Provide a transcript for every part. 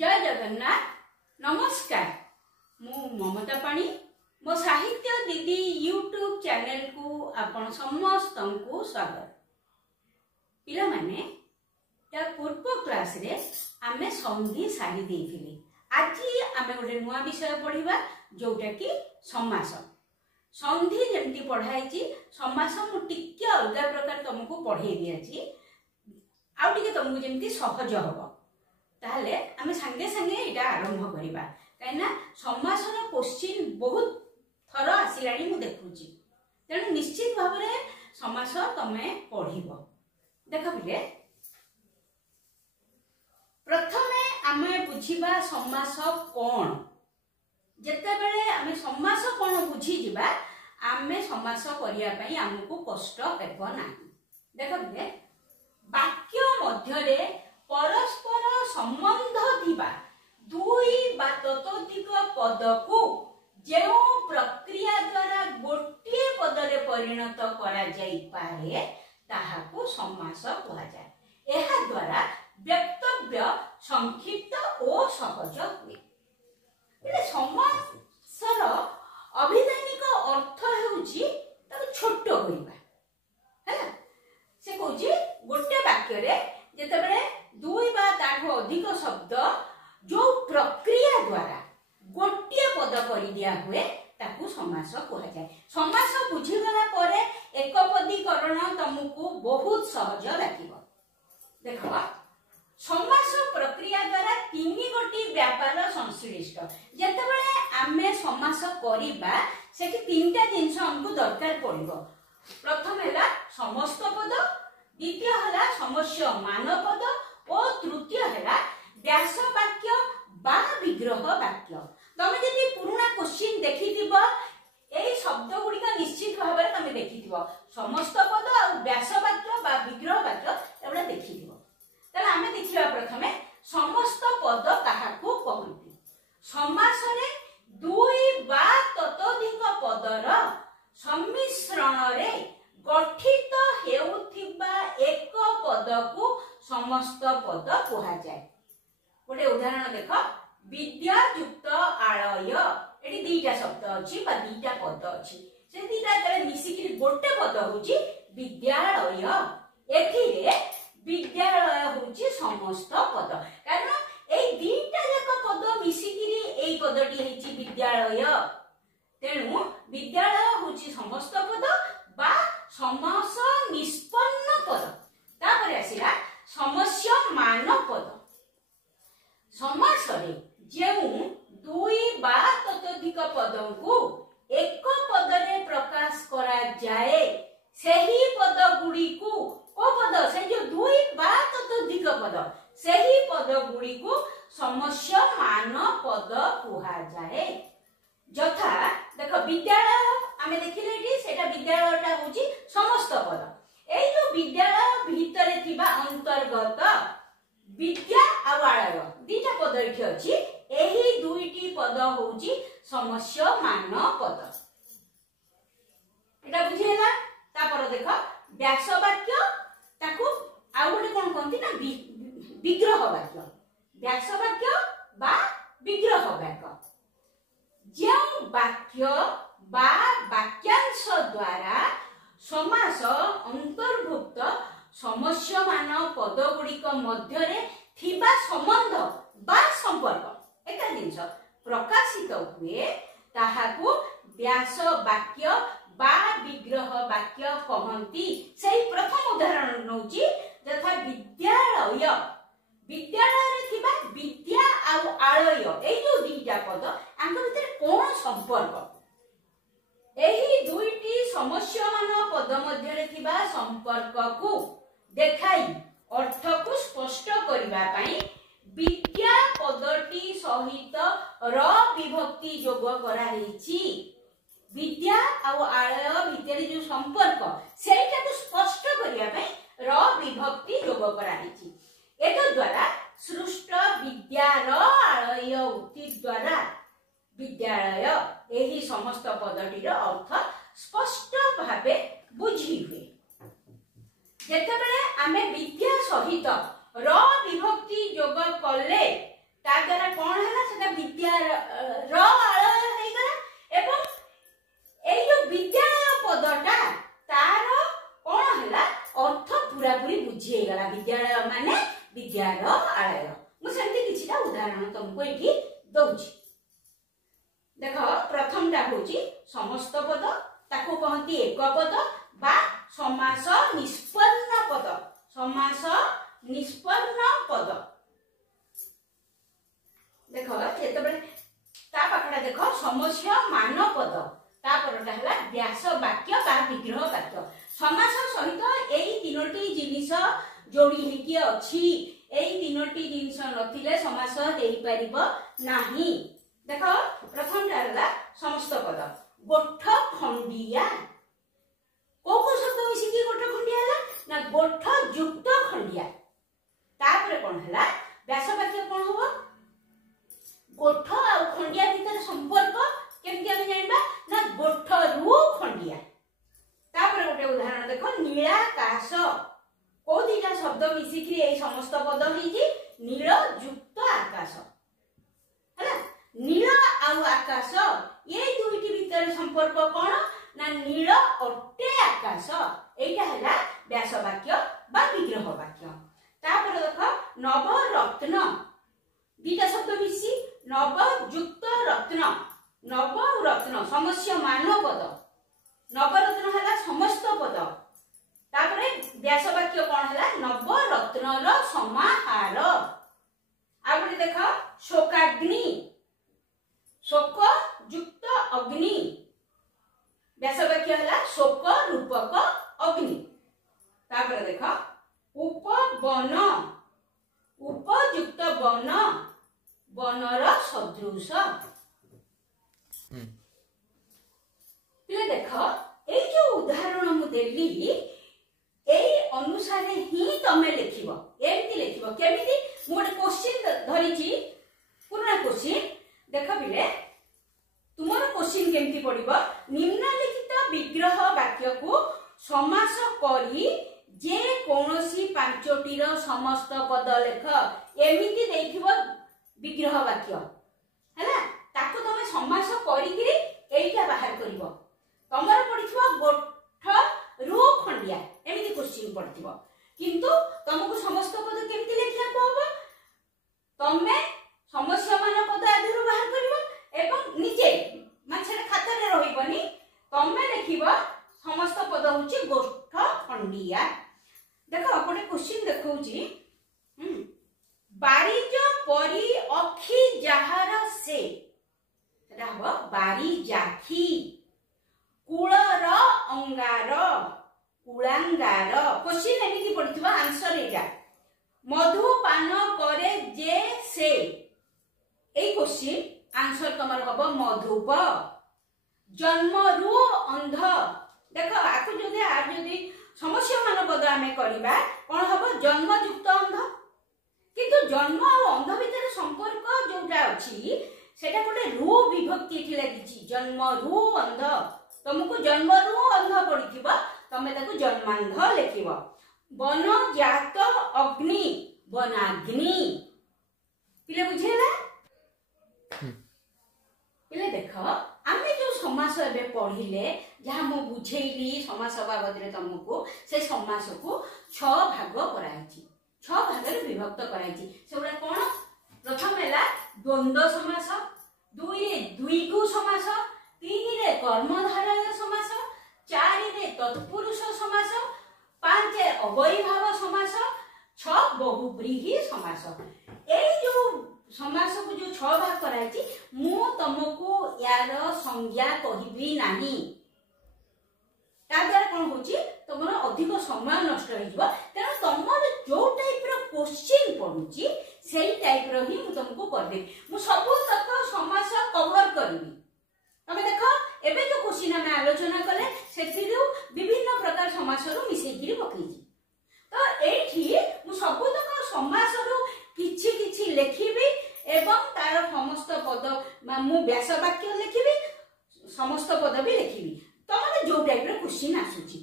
जय जगन्नाथ नमस्कार मु ममता पाणी मो साहित्य दीदी यूट्यूब चैनल को आपण समस्त को स्वागत। पिला माने या पूर्व क्लास रे आमे संधि सारी देइथिली। आज आमे गोटे नुआ विषय पढ़िबा जोटा कि समास। संधि जेमती पढ़ाई समास मु टिके अलग प्रकार तुमको पढ़ाई दिया आउ टिके तुमको जेमती सहज हबो। ताहले आमे संगे संगे इटा आरंभ करिबा काइना समासर क्वेश्चन बहुत थर आसिलाणी मु देखुची तेणु निश्चित भाव में समास तमे पढ़िबो। देख बिले प्रथमे आमे बुझिबा समास कोन। जेते बेले आमे समास कोन बुझी जिबा आमे समास करिया पई हमकु कष्ट हेबो नाही। देख बिले वाक्य मध्य रे परस्पर संबंध थिबा दुई बा ततोधिक पद को जेउ प्रक्रिया द्वारा गोटे पद रे परिणत करा जाई पारे ताहाको समास कहा जाय। एहा द्वारा वक्तव्य संक्षिप्त और सहज हुए। एले समासर अभिधानिक अर्थ हेउची ताको छोट होइबा हैला। से कहूची गोटे वाक्य रे जेते बेले दुई बा ताठो अधिक शब्द जो प्रक्रिया द्वारा गोटे पद करि दिया हुए ताकू समास कहा जाय। समास बुझी गला परे एकपदीकरण तुमको बहुत सहज लागिबो। देखो समास प्रक्रिया द्वारा तीन गोटी व्यापार संश्लिष्ट। जेते बेले आमे समास करिबा सेठी तीनटा जिंस हमकु दरकार पड़िबो। प्रथम हैला समस्त पद, द्वितीय हैला समस्य मान पद और तृतीय हैला व्यास वाक्य बा विग्रह वाक्य। तमे जदि पुराना क्वेश्चन देखिथिबो एई शब्द गुडी निश्चित भाव में तमे देखिथिबो समस्त पद और व्यास वाक्य बा विग्रह वाक्य एबडा देखिथिबो। तले आमे देखिबा प्रथमे समस्त पद काहाकू कहंती। समास रे दुई बा ततोधिक पदर सम्मिश्रण रे गठित हेउथिबा एक पद को समस्त पद कहा जाय। गोटे उदाहरण देख विद्या युक्त आलय एटी दीटा शब्द अछि बा दीटा पद अछि। से दीटा तले मिसिकि गोटे पद होची विद्यालय। एथिरे विद्यालय होची समस्त पद कारण एई दीटा जक पद मिसिकि एई पदटी हेची विद्यालय। तेणु विद्यालय होची समस्त पद बा समास निष्पन्न पद। तापरे आसीला समस्य मान पद। समास रे जेउ दुई बा ततोधिक पदों को एक पद रे प्रकाश करा जाए सेही पद गुडी को पद से जो दुई बा ततोधिक पद सेही पद गुडी को समस्य मान पद कहा जाए। यथा देख विद्यालय आमे देखिले एठी सेटा विद्यालयटा होची समस्त पद। एई जो विद्यालय भीतरे थिबा अंतर्गत विद्या आ आलय दीटा पद एठी अछि। एही दुईटी पद होची समस्य मान पद। एटा बुझिहेला। तापर देख व्यास वाक्य ताकू आ गोटे कोन कहंती ना विग्रह वाक्य। व्यास वाक्य बा विग्रह वाक्य जे वाक्य बा वाक्यांश द्वारा समास अंतर्भुक्त समस्य मान पद गुड़िक मध्य रे थिबा संबंध बा संपर्क एका जिंस प्रकाशित हुए ताहाकू व्यास वाक्य बा विग्रह वाक्य कहंती। सेही प्रथम उदाहरण नउची यथा विद्यालय। विद्यालय रे थिबा विद्या आ आलय एई जो दीटा पद आंक भितर कोन संपर्क। एही दुईटी समस्यमान पद मध्य रे थिबा संपर्क को देखाई अर्थ को स्पष्ट करिबा पई विद्या पदटी सहित र विभक्ति जोग करा हेची। विद्या आ आलय भितर जो संपर्क सेटा को स्पष्ट करिया पई र विभक्ति जोग करा हेची। एत द्वारा सृष्ट विद्या र आलय उक्ति द्वारा विद्यालय एही समस्त पदटीर अर्थ स्पष्ट भावे बुझी हुए। जेतेबेले आमे विद्या सहित र विभक्ति जोग कले ता द्वारा कौन है सेटा विद्यार आलय हो गला एवं एई जो विद्यालय पदटा तार कौन है अर्थ पूरा पूरी बुझी गला विद्यालय माने विद्यार आलय मु सेमती किछिटा उदाहरण तुमको एठी दउची देख प्रथमटा होची समस्त पद ताको कहती एक पद बा समास निष्पन्न पद समास निष्पन्न पद देख जेतबे ता पाखडा देख समस्य मान पद ता परटा हला व्यास वाक्य बा विग्रह वाक्य समास सहित एई तीनोटी जिनिस जोड़ी हेकी अछि एई तीनोटी जिनिस नथिले समास हेई परिबो नाही देख प्रथम हला समस्त पद गोठ खंडिया को शब्द मिसिकी गोठ खंडिया हला ना गोठ युक्त खंडिया तापर कोन हला व्यास वाक्य कोन होबो गोठ आ खंडिया भीतर संपर्क केमति हम जानिबा ना गोठ रु खंडिया तापर गोटे उदाहरण देखो नीलाकाश को दिटा शब्द मिसिकी एई समस्त पद होईची नील युक्त आकाश हला नील आउ आकाश ये दुईटी भीतर संपर्क कोन ना नील अट्टे आकाश एटा हला व्यास वाक्य बा विग्रह वाक्य तापर देखो नव रत्न दुईटा शब्द मिसी नव युक्त रत्न नव रत्न समस्य मान पद नव रत्न हला समस्त पद तापर व्यास वाक्य कोन हला नव रत्नर समाहार आ गटे देखो शोकाग्नि शोक युक्त अग्नि व्यास वाक्य हला शोक रूपक अग्नि तापर देख उपवन उपयुक्त वन वनर सदृश देख ए जो उदाहरण मु देली एई अनुसारे ही तमे लिखिबो एमती लिखिबो केमिति मु गोटे क्वेश्चन धरिची पुराना क्वेश्चन देख बिले तुमर क्वेश्चन केमती पड़िबो निम्नलिखित विग्रह वाक्य को समास करी जे कोनोसी पांचटीर समस्त पद लेख एमिति देखिबो विग्रह वाक्य हैला ताको तमे समास करी कि एइटा बाहर करिवो तमर पड़िथिबो गोठ रु खंडिया एमिति क्वेश्चन पड़थिबो किंतु तुमको समस्त पद केमती लेखिया कहबो तमे समस्या मान पद आदिरु बाहर करिवो एवं निजे माछे खाता रे रहिबनी तमे लिखिबो समस्त पद होची गोठ खंडिया देखो गोटे क्वेश्चन देखौची बारिज परी अखी जहार से रहबो बारी जाखी कुळर अंगार कुळांगार क्वेश्चन एमिति पडिथिबो आंसर एटा मधुपान करे जे से ए क्वेश्चन आंसर तमर हबो मधुप जन्मरु अंध देखो आकु जदि आ जदि समस्या मान पद आमे करिबा कोन हबो जन्मयुक्त अंध किंतु जन्म और अंध भितर संपर्क जोटा अछि सेटा कोटे रु विभक्ति एठी लागिछि जन्मरु अंध तुमको जन्मरु अंध पडिथिबो तमे ताकु जन्मांध लिखिबो वन जात अग्नि वनाग्नि पिले बुझेला पिले देख आमे जो समास एबे पढिले जहा मु बुझेइली समास बाबद रे तुमको से समास को 6 भाग कराइछि 6 भाग रे विभक्त कराइछि सेउडा कोन प्रथम हैला द्वंद्व समास 2 रे द्विगु समास 3 रे कर्मधारय समास 4 रे तत्पुरुष समास 5 रे अव्ययभाव समास 6 बहुब्रीहि समास ए जो समास को जो 6 भाग कराइछि मु तुमको यार संज्ञा कहिबी नाही ता द्वारा कोन होची तमर अधिक समय नष्ट हो जिवो तेना तमर जो टाइप रो क्वेश्चन पडुची सेही टाइप रो ही मु तुमको कर दे मु सब तक समास कवर करबी तमे देखो एबे जो क्वेश्चन हम आलोचना कले सेथिरु विभिन्न प्रकार समास रो मिसेई गिरी पकेजी तो एठी मु सब तक समास रो किछि किछि लिखिबी एवं तार समस्त पद मु व्यास वाक्य लिखिबी समस्त पद भी लिखिबी तमने जो टाइप रो क्वेश्चन आसुची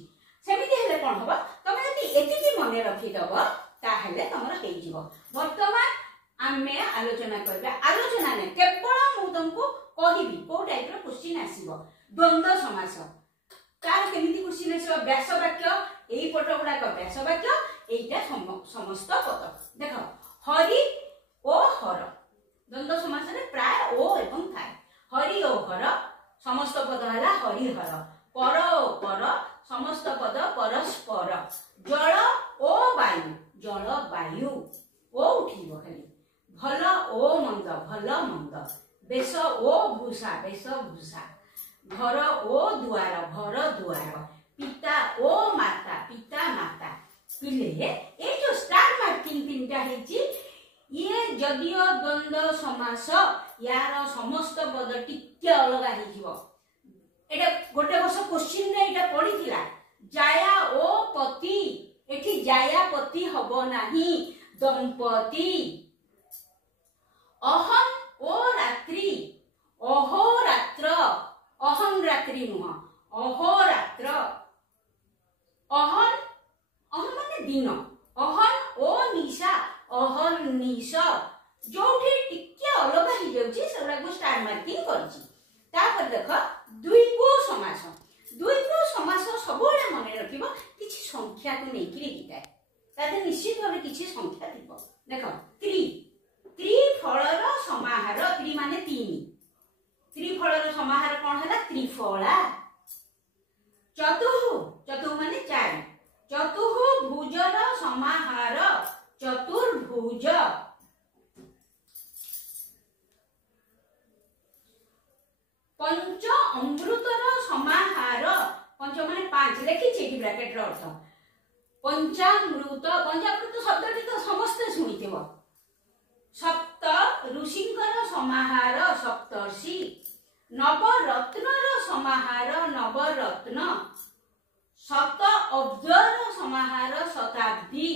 सेमिति हेले कोन हबो तमे जति एतिकी मने रखि दबो ता हेले तमर हेइ जिवो वर्तमान आमे आलोचना करबा आलोचना ने केवल मु तुमको कहिबी को टाइप रो क्वेश्चन आसीबो द्वंद्व समास तार केमिति क्वेश्चन आसीबो व्यास वाक्य एई पट गुडा को व्यास वाक्य एइटा समस्त पद देखो हरि ओ हर द्वंद्व समास रे प्राय ओ एवं थाए हरि ओ हर समस्त पद हला हरिहर पर ओ पर समस्त पद परस्पर जल ओ वायु जल वायु ओ उठिबो खाली भल ओ मंद भल मंद बेश ओ भूषा बेश भूषा घर ओ द्वार घर द्वार पिता ओ माता पिता माता पिले ए जो स्टार मार्किंग तीनटा हेची ये जदियो द्वंद्व समास यार समस्त पद टिके अलग हेजिवो एटा गोटे वर्ष क्वेश्चन रे एटा पढिथिला जाया ओ पति एठी जाया पति हबो नाही दंपति अहम ओ रात्रि अहो रात्र अहम रात्रि नुह अहो रात्र अहम अहम माने दिन अहम ओ निशा अहम निश जोठी टिके अलग ही जाउची सेरा को स्टार मार्किंग करची तापर देख द्विगु समास सबोले मन रखिबो किछि संख्या को नै कि लिखिता ताते निश्चित भाबे किछि संख्या दिबो देखो त्रि फलर समाहार त्रि माने 3 त्रि फलर समाहार कोन हला त्रिफला चतुः माने 4 चतुः भुजर समाहार चतुर्भुज पंच अमृतर समाहार पंच माने 5 लिखिछि कि ब्रैकेट रो अर्थ पंचामृत शब्दटी तो समस्त शुणिथिबो सप्त ऋषिंकर समाहार सप्तर्षि नवरत्नर समाहार नवरत्न शत अब्जर समाहार शताब्दी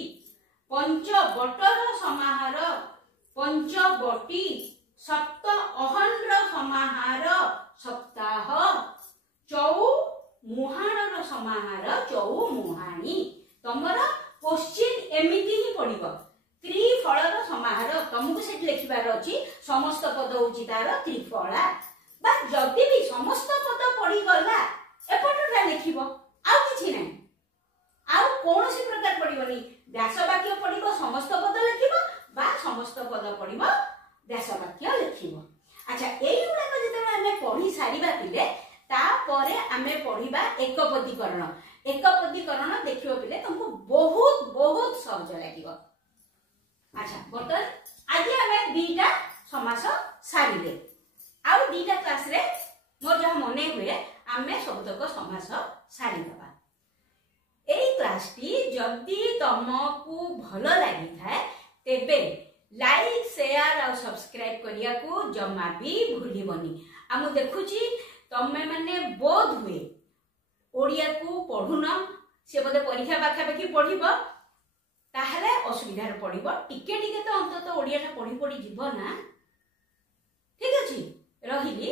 पंचवटर समाहार पंचवटी सप्त अहन्र समाहार सप्ताह चौ मुहाणर समाहार चौ मुहाणी तमरा क्वेश्चन एमिति ही पडिबो त्रिफलर समाहार तुमको सेट लिखिबार अछि समस्त पद होची तार त्रिफला बा जदि भी समस्त पद पढी गला एपटटा लिखिबो आ किछि नै आ कोनोसी प्रकार पडिबोनी व्यास वाक्य पडिबो समस्त पद लिखिबो बा समस्त पद पडिबो व्यास वाक्य लिखिबो अच्छा एई गुडा को जते हमें पढी सारीबा पिले ता परे हमें पढिबा एकपदीकरण देखिबो पिले तुमको बहुत बहुत सहज लागिबो अच्छा बर्तन आज हमें दीटा समास सारीले आउ दीटा क्लास रे मोर जहा मने हुए हमें सबतक समास सारी दबा एई क्लास टी जदी तुमको भलो लागि थाए तेबे लाइक शेयर और सब्सक्राइब करिया को जमा भी भूलिबनी आ मु देखुची तमे माने बोध हुए ओडिया को पढुन से बोधे परीक्षा पाखापाखि पढिबो ताहले असुविधा पड़िबो टिके तो अंतत ओडिया पढ़ी जीव ना ठीक अछि रहिली।